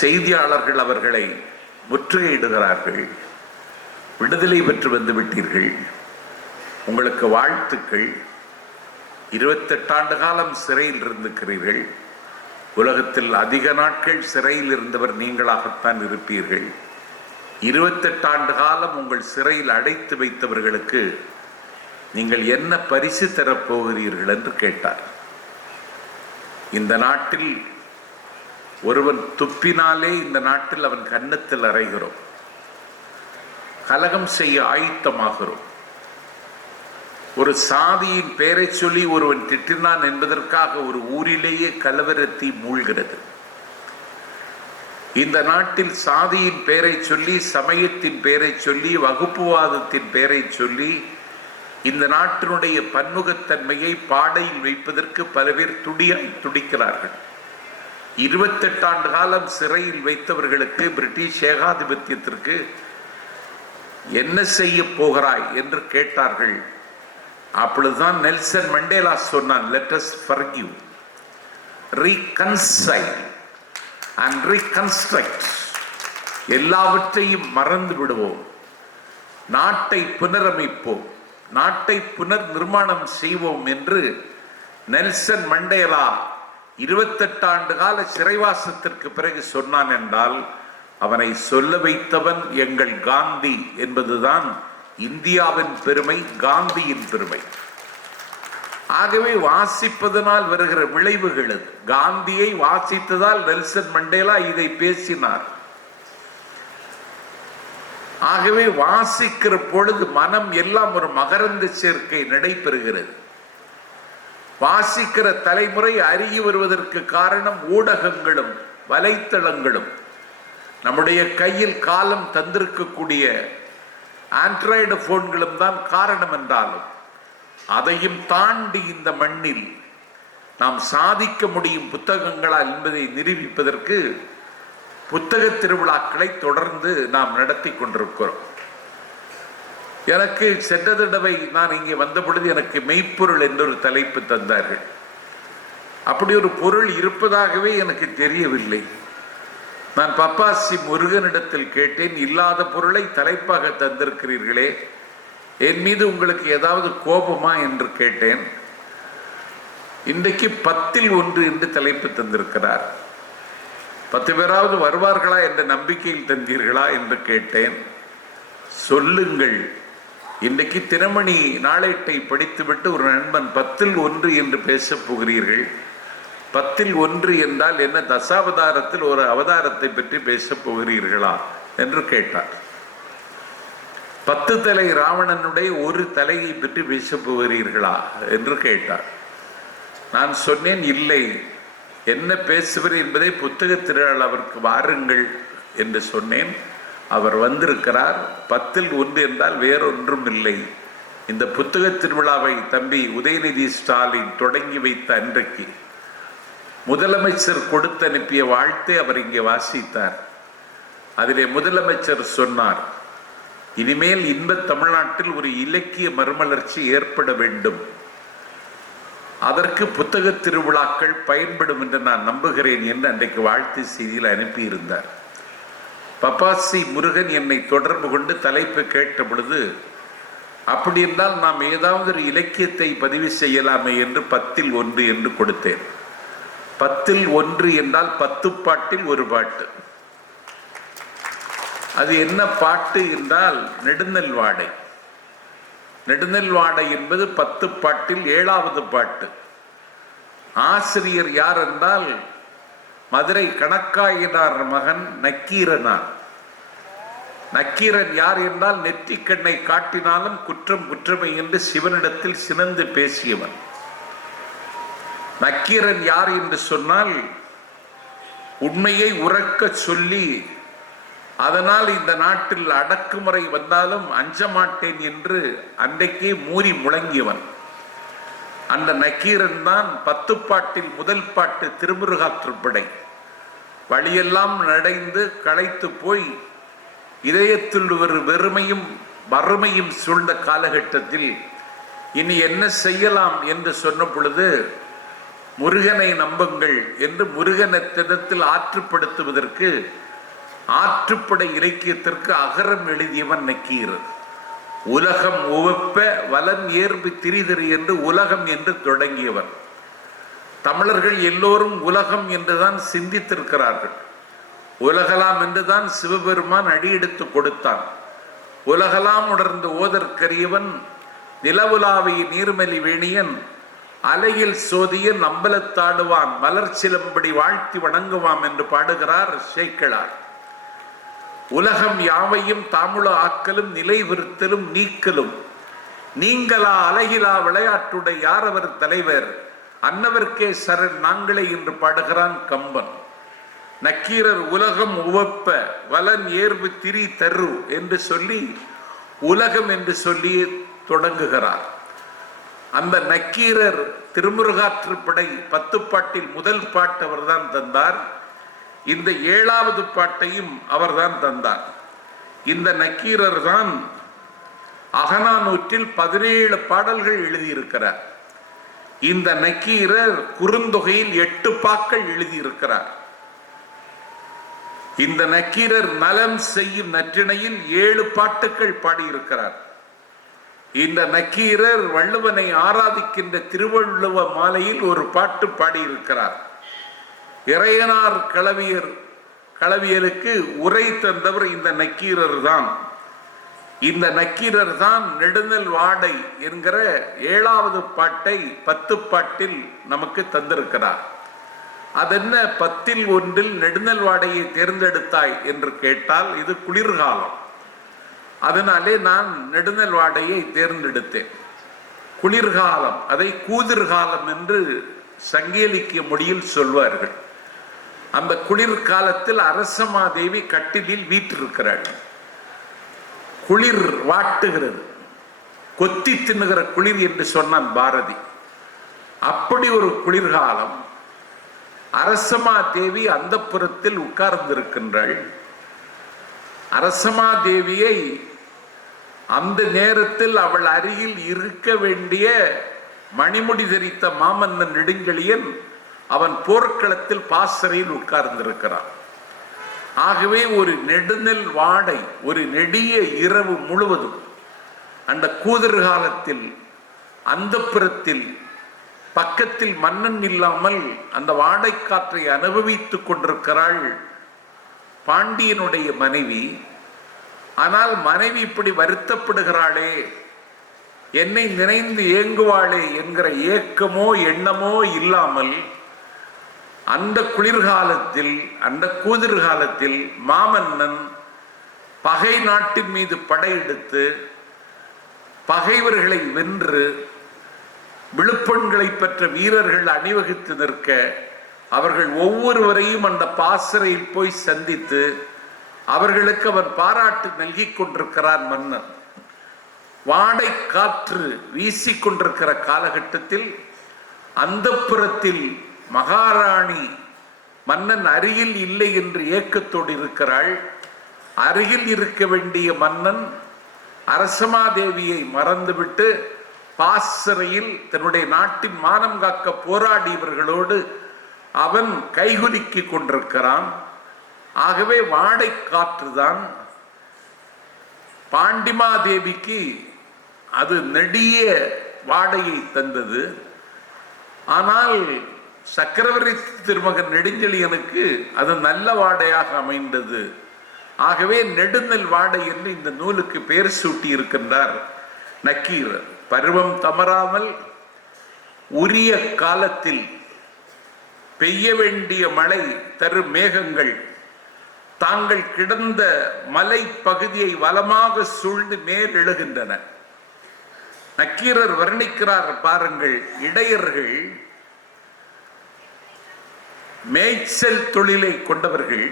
செய்தியாளர்கள் அவர்களை முற்றுகையிடுகிறார்கள். விடுதலை பெற்று வந்து விட்டீர்கள், உங்களுக்கு வாழ்த்துக்கள். 28 ஆண்டு காலம் சிறையில் இருந்திருக்கிறீர்கள். உலகத்தில் அதிக நாட்கள் சிறையில் இருந்தவர் நீங்களாகத்தான் இருப்பீர்கள். 28 ஆண்டு காலம் உங்கள் சிறையில் அடைத்து வைத்தவர்களுக்கு நீங்கள் என்ன பரிசு தரப்போகிறீர்கள் என்று கேட்டார். இந்த நாட்டில் ஒருவன் துப்பினாலே இந்த நாட்டில் அவன் கன்னத்தில் அறைகிறோம், கலகம் செய்ய ஆயத்தமாகிறோம். ஒரு சாதியின் பெயரை சொல்லி ஒருவன் திட்டினான் என்பதற்காக ஒரு ஊரிலேயே கலவரத்தி மூழ்கிறது. இந்த நாட்டில் சாதியின் பெயரை சொல்லி, சமயத்தின் பெயரை சொல்லி, வகுப்புவாதத்தின் பெயரை சொல்லி இந்த நாட்டினுடைய பன்முகத்தன்மையை பாடையில் வைப்பதற்கு பல பேர் துடிக்கிறார்கள். 28 ஆண்டு காலம் சிறையில் வைத்தவர்களுக்கு பிரிட்டிஷ் ஏகாதிபத்தியத்திற்கு என்ன செய்ய போகிறாய் என்று கேட்டார்கள். அப்பொழுதுதான் நெல்சன் மண்டேலா சொன்னான், let us forgive, reconcile and reconstruct. எல்லாவற்றையும் மறந்து விடுவோம், நாட்டை புனரமைப்போம், நாட்டை புனர் நிர்மாணம் செய்வோம் என்று நெல்சன் மண்டேலா 28 ஆண்டு கால சிறைவாசத்திற்கு பிறகு சொன்னான் என்றால், அவனை சொல்ல வைத்தவன் எங்கள் காந்தி என்பதுதான் இந்தியாவின் பெருமை, காந்தியின் பெருமை. ஆகவே வாசிப்பதனால் வருகிற விளைவுகள், காந்தியை வாசித்ததால் நெல்சன் மண்டேலா இதை பேசினார். ஆகவே வாசிக்கிற பொழுது மனம் எல்லாம் ஒரு மகரந்த சேர்க்கை நடைபெறுகிறது. வாசிக்கிற தலைமுறை அருகி வருவதற்கு காரணம் ஊடகங்களும் வலைத்தளங்களும், நம்முடைய கையில் காலம் தந்திருக்கக்கூடிய ஆண்ட்ராய்டு போன்களும் தான் காரணம் என்றாலும், அதையும் தாண்டி இந்த மண்ணில் நாம் சாதிக்க முடியும் புத்தகங்களால் என்பதை நிரூபிப்பதற்கு புத்தக திருவிழாக்களை தொடர்ந்து நாம் நடத்தி கொண்டிருக்கிறோம். எனக்கு சென்ற தடவை நான் இங்கே வந்த பொழுது எனக்கு மெய்ப்பொருள் என்றொரு தலைப்பு தந்தார்கள். அப்படி ஒரு பொருள் இருப்பதாகவே எனக்கு தெரியவில்லை. நான் பப்பாசி முருகனிடத்தில் கேட்டேன், இல்லாத பொருளை தலைப்பாக இன்றைக்கு 10ல் 1 என்று தலைப்பு தந்திருக்கிறார். 10 பேராவது வருவார்களா என்ற நம்பிக்கையில் தந்தீர்களா என்று கேட்டேன். சொல்லுங்கள். இன்றைக்கு தினமணி நாளேட்டை படித்துவிட்டு ஒரு நண்பன் 10ல் 1 என்று பேசப் போகிறீர்கள், 10ல் 1 என்றால் என்ன, தசாவதாரத்தில் ஒரு அவதாரத்தை பற்றி பேசப் போகிறீர்களா என்று கேட்டார். 10 தலை ராவணனுடைய ஒரு தலையை பற்றி பேசப் போகிறீர்களா என்று கேட்டார். நான் சொன்னேன், இல்லை, என்ன பேசுவது என்பதை புத்தக திருநாள் அவருக்கு வாருங்கள் என்று சொன்னேன். அவர் வந்திருக்கிறார். 10ல் 1 என்றால் வேறொன்றும் இல்லை. இந்த புத்தக திருவிழாவை தம்பி உதயநிதி ஸ்டாலின் தொடங்கி வைத்த அன்றைக்கு முதலமைச்சர் கொடுத்து அனுப்பிய வாழ்த்தை அவர் இங்கே வாசித்தார். அதிலே முதலமைச்சர் சொன்னார், இனிமேல் இன்ப தமிழ்நாட்டில் ஒரு இலக்கிய மறுமலர்ச்சி ஏற்பட வேண்டும், அதற்கு புத்தக திருவிழாக்கள் பயன்படும் என்று நான் நம்புகிறேன் என்று அன்றைக்கு வாழ்த்து செய்தியில் அனுப்பியிருந்தார். பப்பாசி முருகன் என்னை தொடர்பு கொண்டு தலைப்பு கேட்ட பொழுது, அப்படி என்றால் நாம் ஏதாவது ஒரு இலக்கியத்தை பதிவு செய்யலாமே என்று 10ல் 1 என்று கொடுத்தேன். 10ல் 1 என்றால் 10 பாட்டில் ஒரு பாட்டு. அது என்ன பாட்டு என்றால் நெடுநல் வாடை. நெடுநல் வாடை என்பது 10 பாட்டில் 7வது பாட்டு. ஆசிரியர் யார் என்றால் மதுரை கணக்காயினார் மகன் நக்கீரனார். நக்கீரன் யார் என்றால் நெற்றிக்கண்ணை காட்டினாலும் குற்றம் குற்றமை என்று சிவனிடத்தில் சினந்து பேசியவன். நக்கீரன் யார் என்று சொன்னால் உண்மையை உறக்க சொல்லி, அதனால் இந்த நாட்டில் அடக்குமுறை வந்தாலும் அஞ்ச மாட்டேன் என்று அன்றைக்கே மூறி முழங்கியவன். அந்த நக்கீரன் தான் 10 பாட்டில் முதல் பாட்டு திருமுருகாற்றுப்படை. வழியெல்லாம் நடைந்து களைத்து போய் இதயத்தில் ஒரு வெறுமையும் வறுமையும் சூழ்ந்த காலகட்டத்தில் இனி என்ன செய்யலாம் என்று சொன்ன பொழுது, முருகனை நம்புங்கள் என்று முருகனத்திடத்தில் ஆற்றுப்படுத்துவதற்கு ஆற்றுப்படை இலக்கியத்திற்கு அகரம் எழுதியவன் நக்கீரன். உலகம் உவப்ப வலன் ஏர்பு திரிதறி என்று உலகம் என்று தொடங்கியவர். தமிழர்கள் எல்லோரும் உலகம் என்றுதான் சிந்தித்திருக்கிறார்கள். உலகலாம் என்றுதான் சிவபெருமான் அடியெடுத்து கொடுத்தான். உலகலாம் உணர்ந்து ஓதற்கரியவன் நிலவுலாவிய நீர்மலி வேணியன் அலையில் சோதியன் அம்பலத்தாடுவான் மலர்ச்சிலம்படி வாழ்த்தி வணங்குவான் என்று பாடுகிறார் சேக்கிழார். உலகம் யாவையும் தாமுள ஆக்கலும் நிலைவிருத்தலும் நீக்கலும் நீங்களா அழகிலா விளையாட்டுடைய யார் அவர் தலைவர் அன்னவர்க்கே சரண் நாங்களே என்று பாடுகிறான் கம்பன். நக்கீரர் உலகம் உவப்ப வலன் ஏர்வு திரி தரு என்று சொல்லி உலகம் என்று சொல்லி தொடங்குகிறார். அந்த நக்கீரர் திருமுருகாற்றுப்படை 10 பாட்டில் முதல் பாட்டு அவர்தான் தந்தார். இந்த 7வது பாட்டையும் அவர்தான் தந்தார். இந்த நக்கீரர் தான் அகநானூற்றில் 17 பாடல்கள் எழுதியிருக்கிறார். இந்த நக்கீரர் குறுந்தொகையில் 8 பாக்கள் எழுதியிருக்கிறார். இந்த நக்கீரர் நலம் செய்யும் நற்றிணையில் 7 பாட்டுக்கள் பாடியிருக்கிறார். இந்த நக்கீரர் வள்ளுவனை ஆராதிக்கின்ற திருவள்ளுவ மாலையில் ஒரு பாட்டு பாடியிருக்கிறார். இறையனார் களவியலுக்கு உரை தந்தவர் இந்த நக்கீரர் தான். இந்த நக்கீரர் தான் நெடுநல் வாடை என்கிற 7வது பாட்டை 10 பாட்டில் நமக்கு தந்திருக்கிறார். அதென்ன 10ல் 1 நெடுநல் வாடையை தேர்ந்தெடுத்தாய் என்று கேட்டால், இது குளிர்காலம், அதனாலே நான் நெடுநல் வாடையை தேர்ந்தெடுத்தேன். குளிர்காலம், அதை கூதிர்காலம் என்று சங்கேலிக்கிய மொழியில் சொல்வார்கள். அந்த குளிர்காலத்தில் அரசமாதேவி கட்டிலில் வீற்றிருக்கிறாள். குளிர் வாட்டுகிறது, கொத்தி தின்னுகிற குளிர் என்று சொன்னான் பாரதி. அப்படி ஒரு குளிர்காலம். அரசமாதேவி அந்தப்புரத்தில் உட்கார்ந்திருக்கின்றாள். அரசமாதேவியை அந்த நேரத்தில் அவள் அருகில் இருக்க வேண்டிய மணிமுடி தரித்த மாமன்னன் நெடுஞ்செழியன் அவன் போர்க்களத்தில் பாசறையில் உட்கார்ந்திருக்கிறான். ஆகவே ஒரு நெடுநெல் வாடை, ஒரு நெடிய இரவு முழுவதும் அந்த கூதிர்காலத்தில் அந்தப்புரத்தில் பக்கத்தில் மன்னன் இல்லாமல் அந்த வாடைக்காற்றை அனுபவித்துக் கொண்டிருக்கிறாள் பாண்டியனுடைய மனைவி. ஆனால் மனைவி இப்படி வருத்தப்படுகிறாளே, என்னை நினைந்து ஏங்குவாளே என்கிற ஏக்கமோ எண்ணமோ இல்லாமல் அந்த குளிர்காலத்தில், அந்த கூதிர்காலத்தில் மாமன்னன் பகை நாட்டின் மீது படையெடுத்து பகைவர்களை வென்று விழுப்பண்களை பெற்ற வீரர்கள் அணிவகுத்து நிற்க அவர்கள் ஒவ்வொருவரையும் அந்த பாசறையில் போய் சந்தித்து அவர்களுக்கு அவன் பாராட்டு நல்கி கொண்டிருக்கிறான் மன்னன். வாடை காற்று வீசிக்கொண்டிருக்கிற காலகட்டத்தில் அந்தப்புறத்தில் மகாராணி மன்னன் அருகில் இல்லை என்று ஏக்கத்தோடு இருக்கிறாள். அருகில் இருக்க வேண்டிய மன்னன் அரசமாதேவியை மறந்துவிட்டு பாசறையில் தன்னுடைய நாட்டின் மானம் காக்க போராடியவர்களோடு அவன் கைகுலுக்கிக் கொண்டிருக்கிறான். ஆகவே வாடை காற்றுதான் பாண்டிமாதேவிக்கு அது நெடிய வாடையை தந்தது. ஆனால் சக்கரவர்த்தி திருமகன் நெடுஞ்செழியனுக்கு அது நல்ல வாடையாக அமைந்தது. ஆகவே நெடுநெல் வாடை என்று இந்த நூலுக்கு பெயர் சூட்டி இருக்கின்றார் நக்கீரர். பருவம் தவறாமல் உரிய காலத்தில் பெய்ய வேண்டிய மழை தரும் மேகங்கள் தாங்கள் கிடந்த மலை பகுதியை வலமாக சூழ்ந்து மேல் எழுகின்றன. நக்கீரர் வர்ணிக்கிறார் பாருங்கள். இடையர்கள், மேய்ச்சல் தொழிலை கொண்டவர்கள்,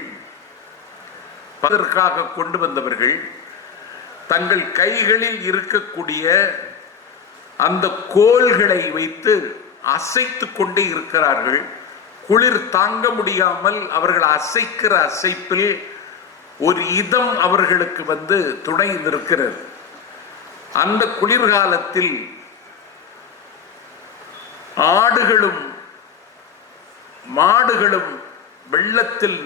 அதற்காக கொண்டு வந்தவர்கள் தங்கள் கைகளில் இருக்கக்கூடிய அந்த கோல்களை வைத்து அசைத்து கொண்டே இருக்கிறார்கள். குளிர் தாங்க முடியாமல் அவர்கள் அசைக்கிற அசைப்பில் ஒரு இதம் அவர்களுக்கு வந்து துணை நிற்கிறது. அந்த குளிர்காலத்தில் ஆடுகளும் மாடுகளும் வெள்ளத்தில்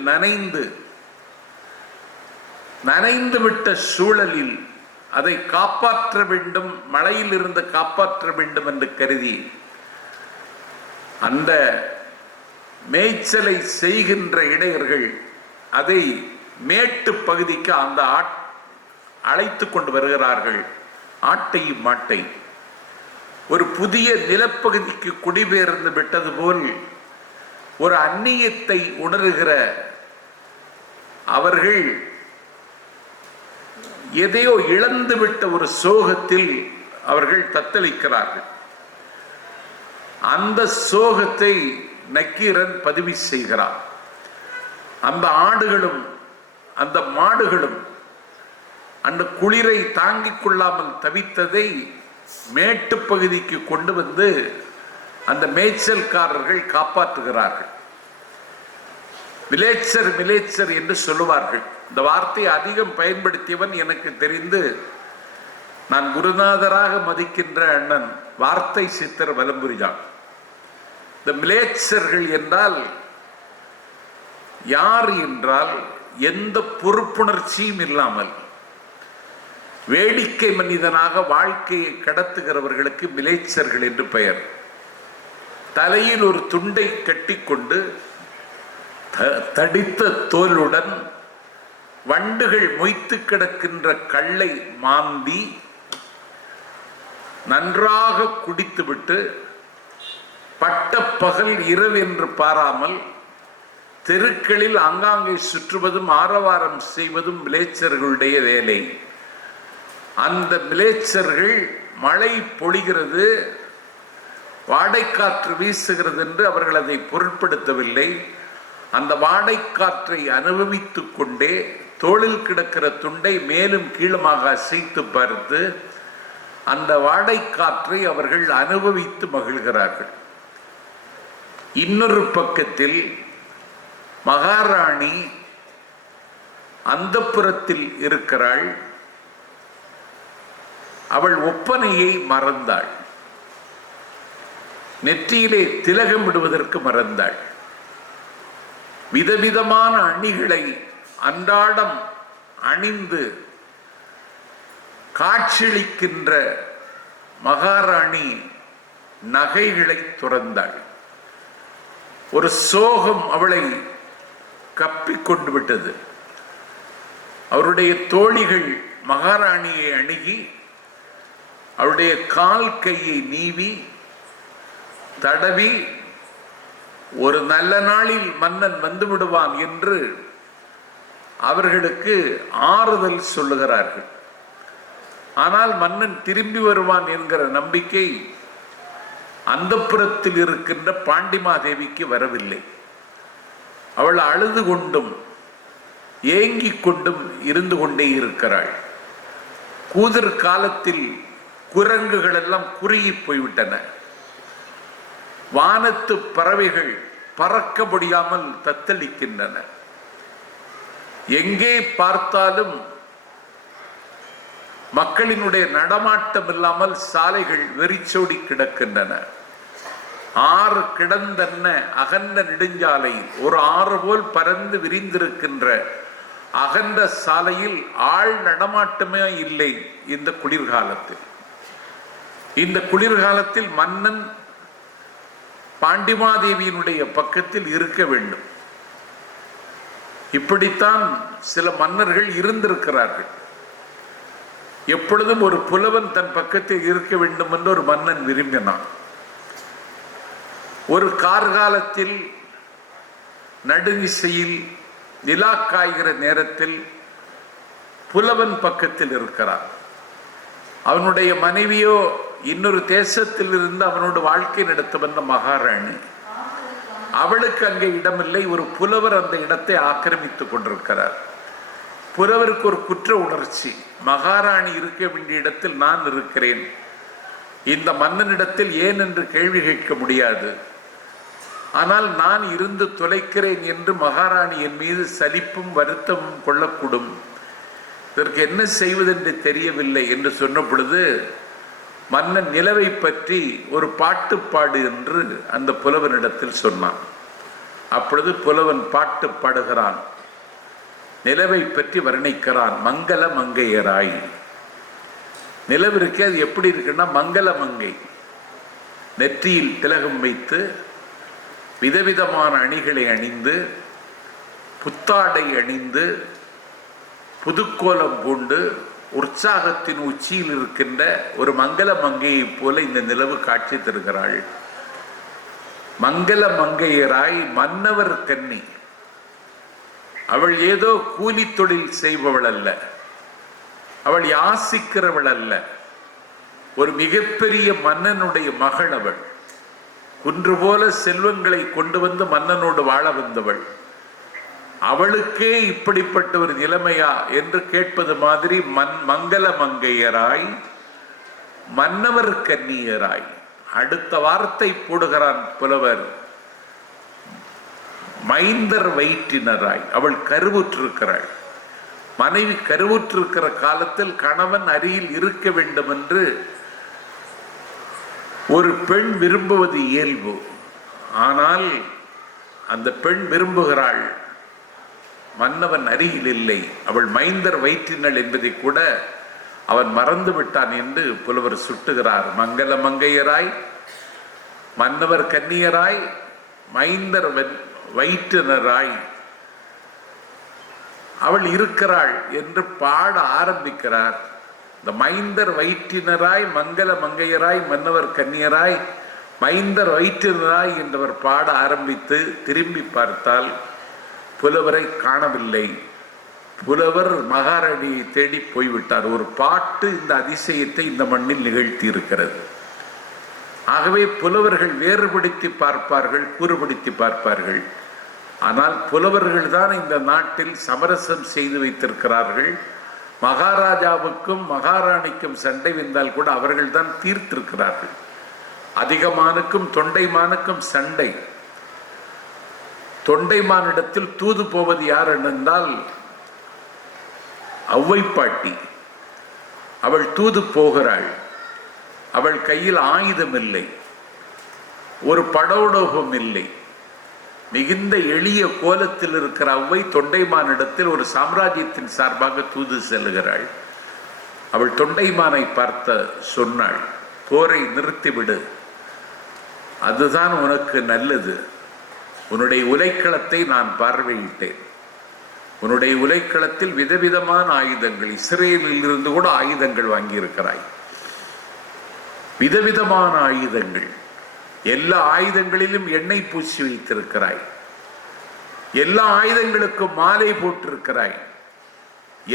நனைந்து விட்ட சூழலில் அதை காப்பாற்ற வேண்டும், மழையில் இருந்து காப்பாற்ற வேண்டும் என்று கருதி அந்த மேய்ச்சலை செய்கின்ற இடையர்கள் அதை மேட்டு பகுதிக்கு அந்த அழைத்து கொண்டு வருகிறார்கள். ஆட்டையும் மாட்டை ஒரு புதிய நிலப்பகுதிக்கு குடிபெயர்ந்து விட்டது போல் ஒரு அந்நியத்தை உணர்கிற அவர்கள் எதையோ இழந்துவிட்ட ஒரு சோகத்தில் அவர்கள் தத்தளிக்கிறார்கள். அந்த சோகத்தை நக்கீரன் பதிவு செய்கிறார். அந்த ஆடுகளும் அந்த மாடுகளும் அந்த குளிரை தாங்கிக் கொள்ளாமல் தவித்ததை மேட்டு பகுதிக்கு கொண்டு வந்து அந்த மேய்ச்சல்காரர்கள் காப்பாற்றுகிறார்கள். விலேச்சர் விலேச்சர் என்று சொல்லுவார்கள். இந்த வார்த்தையை அதிகம் பயன்படுத்தியவன் எனக்கு தெரிந்து நான் குருநாதராக மதிக்கின்ற அண்ணன் வார்த்தை சித்தர் வலம்புரிதான். இந்த மிலேச்சர்கள் என்றால் யார் என்றால் எந்த பொறுப்புணர்ச்சியும் இல்லாமல் வேடிக்கை மனிதனாக வாழ்க்கையை கடத்துகிறவர்களுக்கு மிலேச்சர்கள் என்று பெயர். தலையில் ஒரு துண்டை கட்டிக்கொண்டு தடித்த தோலுடன் வண்டுகள் மொய்த்து கிடக்கின்ற கல்லை மாந்தி நன்றாக குடித்துவிட்டு பட்ட பகல் இரவு என்று பாராமல் தெருக்களில் ஆங்காங்கே சுற்றுவதும் ஆரவாரம் செய்வதும் மிலேச்சர்களுடைய வேலை. அந்த மிலேச்சர்கள் மழை பொழிகிறது, வாடைக்காற்று வீசுகிறது என்று அவர்கள் அதை பொருட்படுத்தவில்லை. அந்த வாடைக்காற்றை அனுபவித்துக் கொண்டே தோளில் கிடக்கிற துண்டை மேலும் கீழுமாக அசைத்து பார்த்து அந்த வாடைக்காற்றை அவர்கள் அனுபவித்து மகிழ்கிறார்கள். இன்னொரு பக்கத்தில் மகாராணி அந்தப்புறத்தில் இருக்கிறாள். அவள் ஒப்பனையை மறந்தாள். நெற்றியிலே திலகம் விடுவதற்கு மறந்தாள். விதவிதமான அணிகளை அன்றாடம் அணிந்து காட்சியளிக்கின்ற மகாராணி நகைகளை துறந்தாள். ஒரு சோகம் அவளை கப்பிக்கொண்டு விட்டது. அவருடைய தோழிகள் மகாராணியை அணுகி அவருடைய கால் கையை நீவி தடவி ஒரு நல்ல நாளில் மன்னன் வந்து விடுவான் என்று அவர்களுக்கு ஆறுதல் சொல்லுகிறார்கள். ஆனால் மன்னன் திரும்பி வருவான் என்கிற நம்பிக்கை அந்தப்புரத்தில் இருக்கின்ற பாண்டிமாதேவிக்கு வரவில்லை. அவள் அழுது கொண்டும் ஏங்கிக் கொண்டும் இருந்து கொண்டே இருக்கிறாள். கூதிர் காலத்தில் குரங்குகள் எல்லாம் குறுகி போய்விட்டன. வானத்து பறவைகள் பறக்க முடியாமல் தத்தளிக்கின்றன. எங்கே பார்த்தாலும் மக்களினுடைய நடமாட்டம் இல்லாமல் சாலைகள் வெறிச்சோடி கிடக்கின்றன. ஆறு கிடந்தன்ன அகன்ற நெடுஞ்சாலையில் ஒரு ஆறு போல் பறந்து விரிந்திருக்கின்ற அகன்ற சாலையில் ஆள் நடமாட்டமே இல்லை. இந்த குளிர்காலத்தில் மன்னன் பாண்டிமாதேவியினுடைய பக்கத்தில் இருக்க வேண்டும். இப்படித்தான் சில மன்னர்கள் இருந்திருக்கிறார்கள். எப்பொழுதும் ஒரு புலவன் தன் பக்கத்தில் இருக்க வேண்டும் என்று ஒரு மன்னன் விரும்பினான். ஒரு கார்காலத்தில் நடுநிசையில் நிலா காய்கிற நேரத்தில் புலவன் பக்கத்தில் இருக்கிறான். அவனுடைய மனைவியோ இன்னொரு தேசத்தில் இருந்து அவனோட வாழ்க்கை நடத்த வந்த மகாராணி. அவளுக்கு அங்கே இடமில்லை. ஒரு புலவர் அந்த இடத்தை ஆக்கிரமித்துக் கொண்டிருக்கிறார். புலவருக்கு ஒரு குற்ற உணர்ச்சி. மகாராணி இருக்க வேண்டிய இடத்தில் நான் இருக்கிறேன், இந்த மன்னனிடத்தில் ஏன் என்று கேள்வி கேட்க முடியாது, ஆனால் நான் இருந்து தொலைக்கிறேன் என்று மகாராணி என் மீது சலிப்பும் வருத்தமும் கொள்ளக்கூடும், இதற்கு என்ன செய்வதென்று தெரியவில்லை என்று சொன்ன பொழுது மன்னன் நிலவை பற்றி ஒரு பாட்டு பாடு என்று அந்த புலவனிடத்தில் சொன்னான். அப்பொழுது புலவன் பாட்டு பாடுகிறான். நிலவை பற்றி வர்ணிக்கிறான். மங்கள மங்கையராய். நிலவிற்கு அது எப்படி இருக்குன்னா மங்கள மங்கை. நெற்றியில் திலகம் வைத்து விதவிதமான அணிகளை அணிந்து புத்தாடை அணிந்து புதுக்கோலம் பூண்டு உற்சாகத்தின் உச்சியில் இருக்கின்ற ஒரு மங்கள மங்கையை போல இந்த நிலவு காட்சி தருகிறாள். மங்கள மங்கையராய் மன்னவர் கன்னி. அவள் ஏதோ கூலி தொழில் செய்பவள் அல்ல, அவள் யாசிக்கிறவள் அல்ல, ஒரு மிகப்பெரிய மன்னனுடைய மகள் அவள். குன்று போல செல்வங்களை கொண்டு வந்து மன்னனோடு வாழ வந்தவள். அவளுக்கே இப்படிப்பட்ட ஒரு நிலைமையா என்று கேட்பது மாதிரி மங்கள மங்கையராய் மன்னவர் கன்னியராய். அடுத்த வார்த்தை போடுகிறான் புலவர், மைந்தர் வயிற்றினராய். அவள் கருவுற்றிருக்கிறாள். மனைவி கருவுற்றிருக்கிற காலத்தில் கணவன் அருகில் இருக்க வேண்டும் என்று ஒரு பெண் விரும்புவது இயல்பு. ஆனால் அந்த பெண் விரும்புகிறாள், மன்னவன் அருகில் இல்லை, அவள் மைந்தர் வயிற்றினள் என்பதை கூட அவன் மறந்து விட்டான் என்று புலவர் சுட்டுகிறார். மங்கள மங்கையராய் மன்னவர் கன்னியராய் மைந்தர் வயிற்றினராய் அவள் இருக்கிறாள் என்று பாட ஆரம்பிக்கிறார். இந்த மைந்தர் வயிற்றினராய் மங்கள மங்கையராய் மன்னவர் கன்னியராய் மைந்தர் வயிற்றினராய் என்றவர் பாட ஆரம்பித்து திரும்பி பார்த்தால் புலவரை காணவில்லை. புலவர் மகாராணியை தேடி போய்விட்டார். ஒரு பாட்டு இந்த அதிசயத்தை இந்த மண்ணில் நிகழ்த்தி இருக்கிறது. ஆகவே புலவர்கள் வேறுபடுத்தி பார்ப்பார்கள், கூறுபடுத்தி பார்ப்பார்கள். ஆனால் புலவர்கள் தான் இந்த நாட்டில் சமரசம் செய்து வைத்திருக்கிறார்கள். மகாராஜாவுக்கும் மகாராணிக்கும் சண்டை வந்தால் கூட அவர்கள் தான் தீர்த்திருக்கிறார்கள். அதிகமானுக்கும் தொண்டைமானுக்கும் சண்டை. தொண்டைமானிடத்தில் தூது போவது யார் என்றால் ஔவைப்பாட்டி. அவள் தூது போகிறாள். அவள் கையில் ஆயுதம் இல்லை, ஒரு படோடோகம் இல்லை. மிகுந்த எளிய கோலத்தில் இருக்கிற ஔவை தொண்டைமானிடத்தில் ஒரு சாம்ராஜ்யத்தின் சார்பாக தூது செல்லுகிறாள். அவள் தொண்டைமானை பார்த்த சொன்னாள், போரை நிறுத்திவிடு, அதுதான் உனக்கு நல்லது. உன்னுடைய உலைக்களத்தை நான் பார்வையிட்டேன். உன்னுடைய உலைக்களத்தில் விதவிதமான ஆயுதங்கள், இஸ்ரேலில் இருந்து கூட ஆயுதங்கள் வாங்கியிருக்கிறாய். விதவிதமான ஆயுதங்கள், எல்லா ஆயுதங்களிலும் எண்ணெய் பூசி வைத்திருக்கிறாய். எல்லா ஆயுதங்களுக்கும் மாலை போட்டிருக்கிறாய்.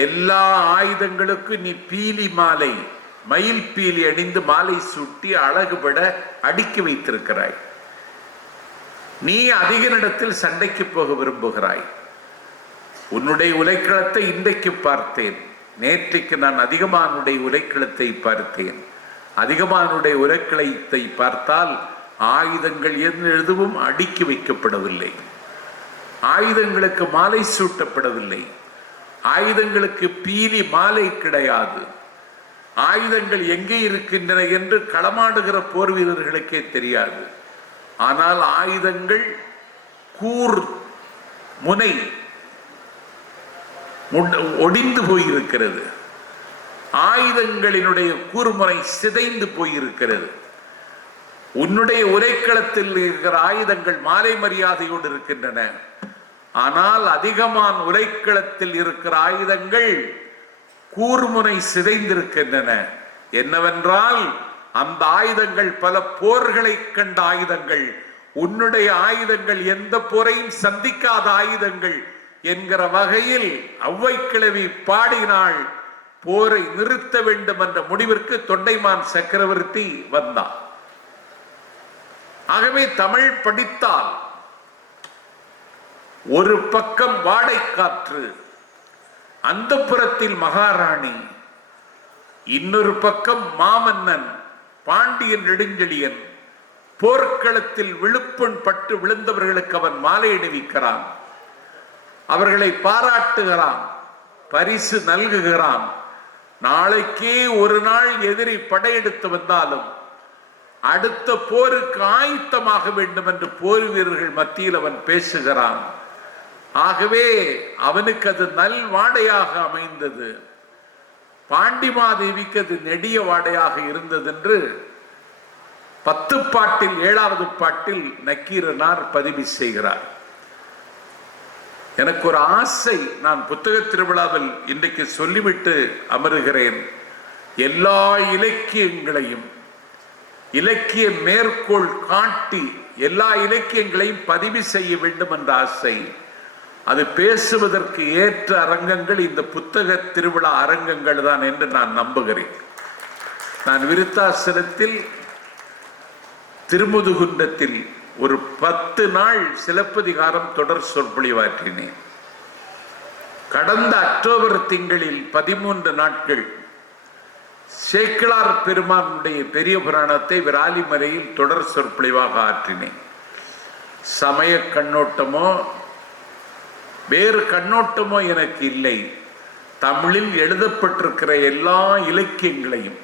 எல்லா ஆயுதங்களுக்கும் நீ பீலி மாலை, மயில் பீலி அணிந்து மாலை சூட்டி அழகுபட அடுக்கி வைத்திருக்கிறாய். நீ அதிக இடத்தில் சண்டைக்கு போக விரும்புகிறாய். உன்னுடைய உலைக்களத்தை இன்றைக்கு பார்த்தேன். நேற்றைக்கு நான் அதிகமானுடைய உலைக்களத்தை பார்த்தேன். அதிகமானுடைய உலைக்களத்தை பார்த்தால் ஆயுதங்கள் எதுவும் அடுக்கி வைக்கப்படவில்லை. ஆயுதங்களுக்கு மாலை சூட்டப்படவில்லை. ஆயுதங்களுக்கு பீலி மாலை கிடையாது. ஆயுதங்கள் எங்கே இருக்கின்றன என்று களமாடுகிற போர் வீரர்களுக்கே தெரியாது. ஆனால் ஆயுதங்கள் கூர் முனை ஒடிந்து போயிருக்கிறது. ஆயுதங்களினுடைய கூர்முனை சிதைந்து போயிருக்கிறது. உன்னுடைய உரைக்களத்தில் இருக்கிற ஆயுதங்கள் மாலை மரியாதையோடு இருக்கின்றன. ஆனால் அதிகமான உரைக்களத்தில் இருக்கிற ஆயுதங்கள் கூர்முனை சிதைந்திருக்கின்றன. என்னவென்றால் அந்த ஆயுதங்கள் பல போர்களை கண்ட ஆயுதங்கள். உன்னுடைய ஆயுதங்கள் எந்த போரையும் சந்திக்காத ஆயுதங்கள் என்கிற வகையில் ஔவைக்கிழவி பாடினாள். போரை நிறுத்த வேண்டும் என்ற முடிவிற்கு தொண்டைமான் சக்கரவர்த்தி வந்தார். ஆகவே தமிழ் படித்தால் ஒரு பக்கம் வாடை காற்று, அந்தப்புறத்தில் மகாராணி, இன்னொரு பக்கம் மாமன்னன் பாண்டியன் நெடுஞ்செழியன். போர்க்களத்தில் விழுப்புண் பட்டு விழுந்தவர்களுக்கு அவன் மாலை அணிவிக்கிறான். அவர்களை பாராட்டுகிறான், பரிசு நல்குகிறான். நாளைக்கே ஒரு நாள் எதிரி படையெடுத்து வந்தாலும் அடுத்த போருக்கு ஆயத்தமாக வேண்டும் என்று போர் வீரர்கள் மத்தியில் அவன் பேசுகிறான். ஆகவே அவனுக்கு அது நல் வாடையாக அமைந்தது. பாண்டிமாதேவிக்கு அது நெடிய வாடையாக இருந்தது என்று 10 பாட்டில் 7வது பாட்டில் நக்கீரனார் பதிவு செய்கிறார். எனக்கு ஒரு ஆசை, நான் புத்தக திருவிழாவில் இன்றைக்கு சொல்லிவிட்டு அமருகிறேன். எல்லா இலக்கியங்களையும் இலக்கிய மேற்கோள் காட்டி எல்லா இலக்கியங்களையும் பதிவு செய்ய வேண்டும் என்ற ஆசை. அது பேசுவதற்கு ஏற்ற அரங்கங்கள் இந்த புத்தக திருவிழா அரங்கங்கள் தான் என்று நான் நம்புகிறேன். நான் விருத்தாசலத்தில் திருமுதுகுன்றத்தில் ஒரு 10 நாள் சிலப்பதிகாரம் தொடர் சொற்பொழிவாற்றினேன். கடந்த அக்டோபர் திங்களில் 13 நாட்கள் சேக்கிழார் பெருமானுடைய பெரிய புராணத்தை விராலிமலையில் தொடர் சொற்பொழிவாக ஆற்றினேன். சமய கண்ணோட்டமோ வேறு கண்ணோட்டமோ எனக்கு இல்லை. தமிழில் எழுதப்பட்டிருக்கிற எல்லா இலக்கியங்களையும்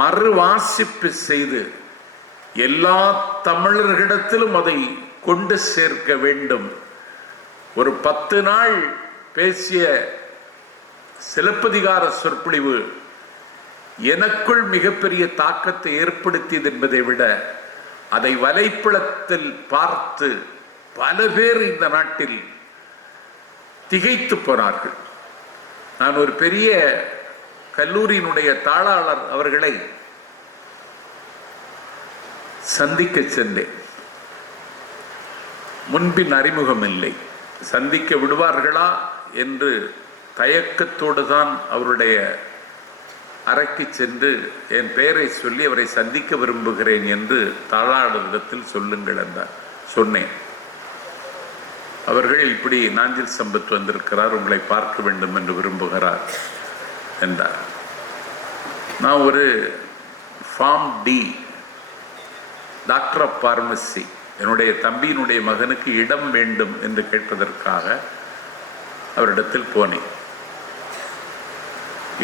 மறு வாசிப்பு செய்து எல்லா தமிழர்களிடத்திலும் அதை கொண்டு சேர்க்க வேண்டும். ஒரு 10 நாள் பேசிய சிலப்பதிகார சொற்பொழிவு எனக்குள் மிகப்பெரிய தாக்கத்தை ஏற்படுத்தியது என்பதை விட அதை வலைப்பளத்தில் பார்த்து பல பேர் இந்த நாட்டில் திகைத்து போனார்கள். நான் ஒரு பெரிய கல்லூரியினுடைய தாளாளர் அவர்களை சந்திக்க சென்றேன். முன்பின் அறிமுகம் இல்லை. சந்திக்க விடுவார்களா என்று தயக்கத்தோடு தான் அவருடைய அறைக்கு சென்று என் பெயரை சொல்லி அவரை சந்திக்க விரும்புகிறேன் என்று தாளாளரிடத்தில் சொல்லுங்கள் என்றார். சொன்னேன். அவர்கள் இப்படி நாஞ்சில் சம்பத் வந்திருக்கிறார், உங்களை பார்க்க வேண்டும் என்று விரும்புகிறார் என்றார். நான் ஒரு Pharm D doctor of pharmacy என்னுடைய தம்பியினுடைய மகனுக்கு இடம் வேண்டும் என்று கேட்பதற்காக அவரிடத்தில் போனேன்.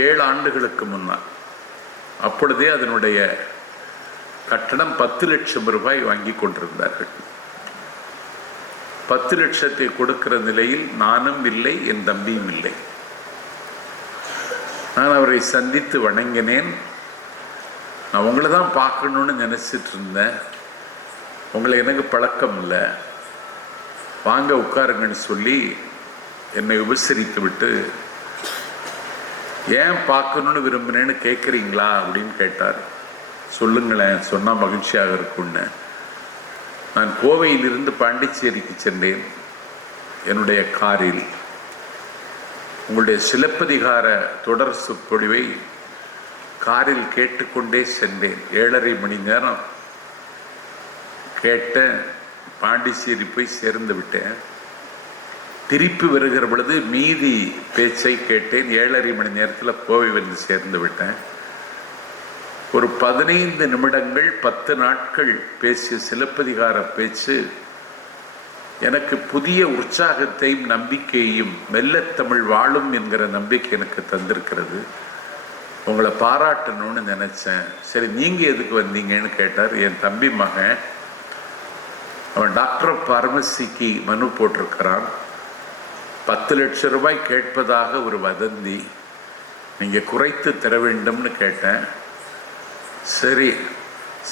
7 ஆண்டுகளுக்கு முன்னால். அப்பொழுதே அதனுடைய கட்டணம் 10 லட்சம் ரூபாய் வாங்கி கொண்டிருந்தார்கள். 10 லட்சத்தை கொடுக்கிற நிலையில் நானும் இல்லை, என் தம்பியும் இல்லை. நான் அவரை சந்தித்து வணங்கினேன். நான் உங்களை தான் பார்க்கணுன்னு நினைச்சிட்டு இருந்தேன். உங்களை எனக்கு பழக்கம் இல்லை, வாங்க உட்காருங்கன்னு சொல்லி என்னை உபசரித்து விட்டு, ஏன் பார்க்கணுன்னு விரும்பினேன்னு கேட்குறீங்களா அப்படின்னு கேட்டார். சொல்லுங்களேன், சொன்னால் மகிழ்ச்சியாக இருக்கும்னு. நான் கோவையிலிருந்து பாண்டிச்சேரிக்கு சென்றேன். என்னுடைய காரில் உங்களுடைய சிலப்பதிகார தொடர் சொற்பொழிவை காரில் கேட்டுக்கொண்டே சென்றேன். 7.5 மணி நேரம் கேட்டேன். பாண்டிச்சேரி போய் சேர்ந்து விட்டேன். திருப்பி வருகிற பொழுது மீதி பேச்சை கேட்டேன். 7.5 மணி நேரத்தில் கோவை வந்து சேர்ந்து விட்டேன். ஒரு 15 நிமிடங்கள் 10 நாட்கள் பேசிய சிலப்பதிகார பேச்சு எனக்கு புதிய உற்சாகத்தையும் நம்பிக்கையையும், மெல்லத்தமிழ் வாழும் என்கிற நம்பிக்கை எனக்கு தந்திருக்கிறது. உங்களை பாராட்டணும்னு நினச்சேன். சரி, நீங்கள் எதுக்கு வந்தீங்கன்னு கேட்டார். என் தம்பி மகன், அவன் டாக்டர் ஆஃப் பார்மசிக்கு மனு போட்டிருக்கிறான். 10 லட்சம் ரூபாய் கேட்பதாக ஒரு வதந்தி, நீங்கள் குறைத்து தர வேண்டும்னு கேட்டேன். சரி,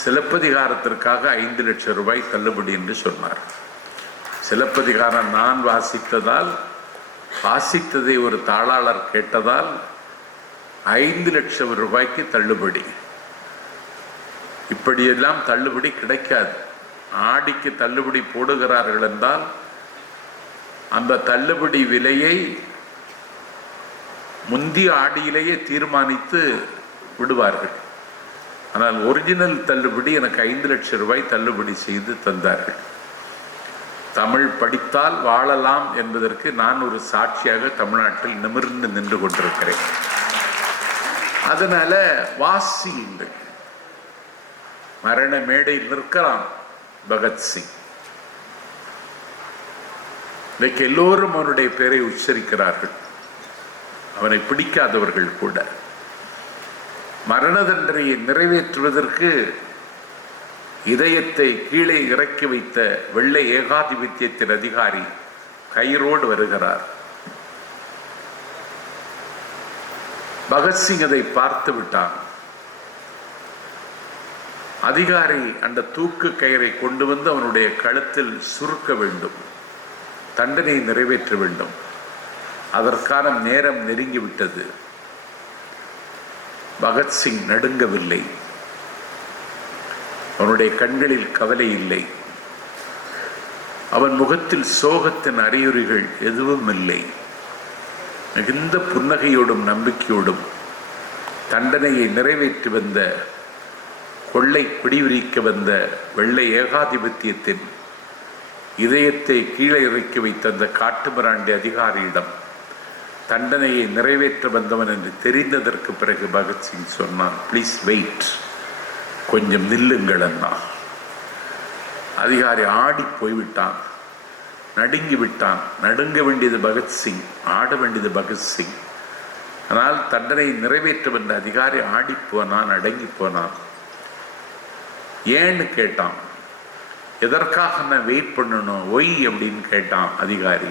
சிலப்பதிகாரத்திற்காக 5 லட்சம் ரூபாய் தள்ளுபடி என்று சொன்னார். சிலப்பதிகாரம் நான் வாசித்ததால், வாசித்ததை ஒரு தாளாளர் கேட்டதால் 5 லட்சம் ரூபாய்க்கு தள்ளுபடி. இப்படியெல்லாம் தள்ளுபடி கிடைக்காது. ஆடிக்கு தள்ளுபடி போடுகிறார்கள் என்றால் அந்த தள்ளுபடி விலையை முந்திய ஆடியிலேயே தீர்மானித்து விடுவார்கள். ஆனால் ஒரிஜினல் தள்ளுபடி எனக்கு 5 லட்சம் ரூபாய் தள்ளுபடி செய்து தந்தார்கள். தமிழ் படித்தால் வாழலாம் என்பதற்கு நான் ஒரு சாட்சியாக தமிழ்நாட்டில் நிமிர்ந்து நின்று கொண்டிருக்கிறேன். அதனால வாசியுங்கள். மரண மேடையில் நிற்கலாம் பகத்சிங். இன்றைக்கு எல்லோரும் அவனுடைய பெயரை உச்சரிக்கிறார்கள், அவனை பிடிக்காதவர்கள் கூட. மரண தண்டனையை நிறைவேற்றுவதற்கு இதயத்தை கீழே இறக்கி வைத்த வெள்ளை ஏகாதிபத்தியத்தின் அதிகாரி கயிறோடு வருகிறார். பகத்சிங் அதை பார்த்து விட்டான். அதிகாரி அந்த தூக்கு கயிறை கொண்டு வந்து அவனுடைய கழுத்தில் சுருக்க வேண்டும், தண்டனை நிறைவேற்ற வேண்டும். அதற்கான நேரம் நெருங்கிவிட்டது. பகத்சிங் நடுங்கவில்லை. அவனுடைய கண்களில் கவலை இல்லை. அவன் முகத்தில் சோகத்தின் அறிகுறிகள் எதுவும் இல்லை. மிகுந்த புன்னகையோடும் நம்பிக்கையோடும் தண்டனையை நிறைவேற்றி வந்த, கொள்ளை குடிவிரிக்க வந்த வெள்ளை ஏகாதிபத்தியத்தின் இதயத்தை கீழே இறக்கி வைத்த அந்த காட்டுமிராண்டி அதிகாரியிடம் தண்டனையை நிறைவேற்ற வந்தவன் என்று தெரிந்ததற்கு பிறகு பகத்சிங் சொன்னான், ப்ளீஸ் வெயிட், கொஞ்சம் நில்லுங்கள் அண்ணா. அதிகாரி ஆடி போய்விட்டான், நடுங்கி விட்டான். நடுங்க வேண்டியது பகத்சிங், ஆட வேண்டியது பகத்சிங். ஆனால் தண்டனை நிறைவேற்ற வந்த அதிகாரி ஆடி போனான், அடங்கி போனான். ஏன்னு கேட்டான். எதற்காக நான் வெயிட் பண்ணணும், ஒய் அப்படின்னு கேட்டான் அதிகாரி.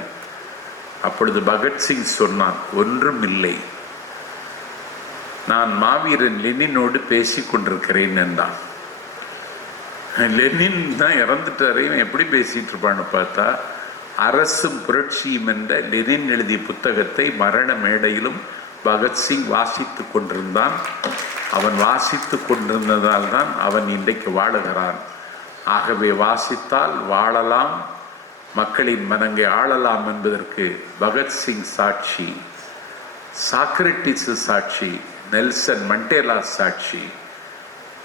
அப்பொழுது பகத்சிங் சொன்னான், ஒன்றும் இல்லை, நான் மாவீரன் லெனினோடு பேசி கொண்டிருக்கிறேன் என்றான். லெனின் தான் இறந்துட்டாரே, எப்படி பேசிட்டு இருப்பான்னு பார்த்தா, அரசும் புரட்சியும் என்ற லெனின் எழுதிய புத்தகத்தை மரண மேடையிலும் பகத்சிங் வாசித்து கொண்டிருந்தான். அவன் வாசித்து கொண்டிருந்ததால் தான் அவன் இன்றைக்கு வாழுகிறான். ஆகவே வாசித்தால் வாழலாம், மக்களின் மனங்கை ஆளலாம் என்பதற்கு பகத்சிங் சாட்சி, சாக்ரட்டிஸ் சாட்சி, நெல்சன் மண்டேலா சாட்சி.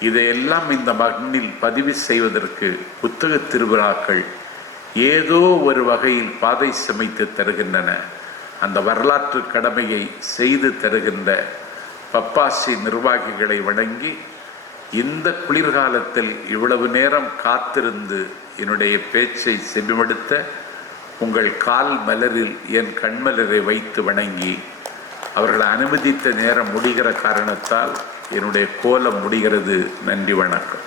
இதையெல்லாம் இந்த மண்ணில் பதிவு செய்வதற்கு புத்தக திருவிழாக்கள் ஏதோ ஒரு வகையில் பாதை சமைத்து தருகின்றன. அந்த வரலாற்று கடமையை செய்து தருகின்ற பப்பாசி நிர்வாகிகளை வணங்கி, இந்த குளிர்காலத்தில் இவ்வளவு நேரம் காத்திருந்து என்னுடைய பேச்சை செவிமடுத்த உங்கள் கால் மலரில் என் கண்மலரை வைத்து வணங்கி, அவர்களை அனுமதித்த நேரம் முடிகிற காரணத்தால் என்னுடைய கோலம் முடிகிறது. நன்றி, வணக்கம்.